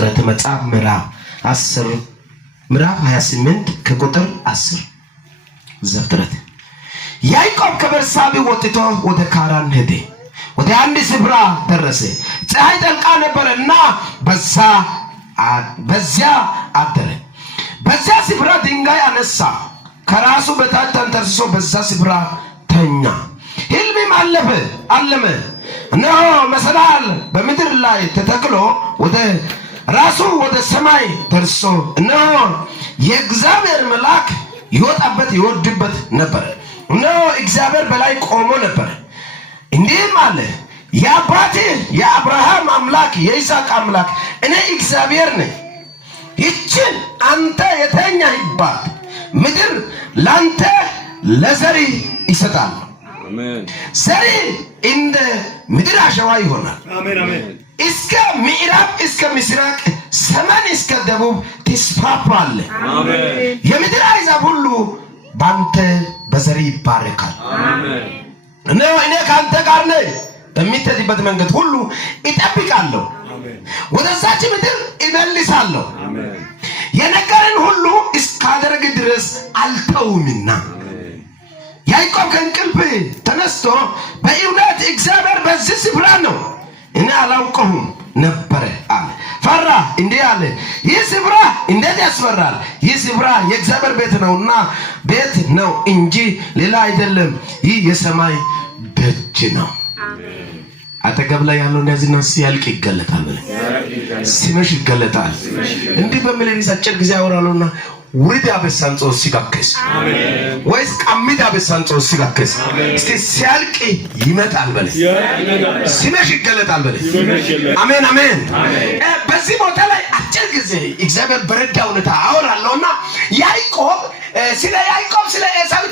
ዘፍጥረት መጽሐፍ ምዕራፍ 10 ምዕራፍ 28 ከቁጥር 10 ዘፍጥረት ያዕቆብ ከበርሳቤ ወጥቶ ወደ ካራን ሄደ። ወደ አንድ ስፍራ ደረሰ። ፀሐይ ጠልቃ ነበርና በዚያ አደረ። በዚያ ስፍራ ድንጋይ አነሳ፣ ከራሱ በታች ተንተርሶ በዛ ስፍራ ተኛ። ሕልምም አለመ። እነሆ መሰላል በምድር ላይ ተተክሎ ወደ ሰማይ ደርሶ እነሆ የእግዚአብሔር መልአክ ይወጣበት ይወርድበት ነበር። እነሆ እግዚአብሔር በላይ ቆሞ ነበር። እንዲህም አለ፣ የአባትህ የአብርሃም አምላክ የይስሐቅ አምላክ እኔ እግዚአብሔር ነኝ። ይህችን አንተ የተኛህባት ምድር ላንተ ለዘሪ ይሰጣል። ዘሪ እንደ ምድር አሸዋ ይሆናል። እስከ ምዕራብ እስከ ምስራቅ ሰሜን እስከ ደቡብ ትስፋፋለህ። የምድር አሕዛብ ሁሉ ባንተ በዘሪ ይባረካል። እኔ ካንተ ጋር ነኝ፣ በሚትሄድበት መንገድ ሁሉ እጠብቃለሁ፣ ወደዛች ምድር እመልሳለሁ፣ የነገርን ሁሉ እስካደርግ ድረስ አልተውምና። ያዕቆብ ከእንቅልፍ ተነስቶ በእውነት እግዚአብሔር በዚህ ስፍራ ነው፣ እኔ አላውቀውም ነበረ አለ። ፈራ፣ እንዲህ አለ፣ ይህ ስፍራ እንዴት ያስፈራል! ይህ ስፍራ የእግዚአብሔር ቤት ነው እንጂ ሌላ አይደለም። ይህ የሰማይ ደጅ ነው። አጠገብ ላይ ያለው እንደዚህና ሲያልቅ ይገለጣል ብለ ሲመሽ ይገለጣል። እንዲህ በሚል አጭር ጊዜ ያወራሉና ውሪዳ በሳንጾ ሲጋከስ ወይስ ቀሚዳ በሳንጾ ሲጋከስ እስቲ ሲያልቅ ይመጣል በለ ሲመሽ ይገለጣል በለ። አሜን አሜን። በዚህ ቦታ ላይ አጭር ጊዜ እግዚአብሔር በረዳው ሁኔታ አወራለሁና ያዕቆብ ስለ ኤሳው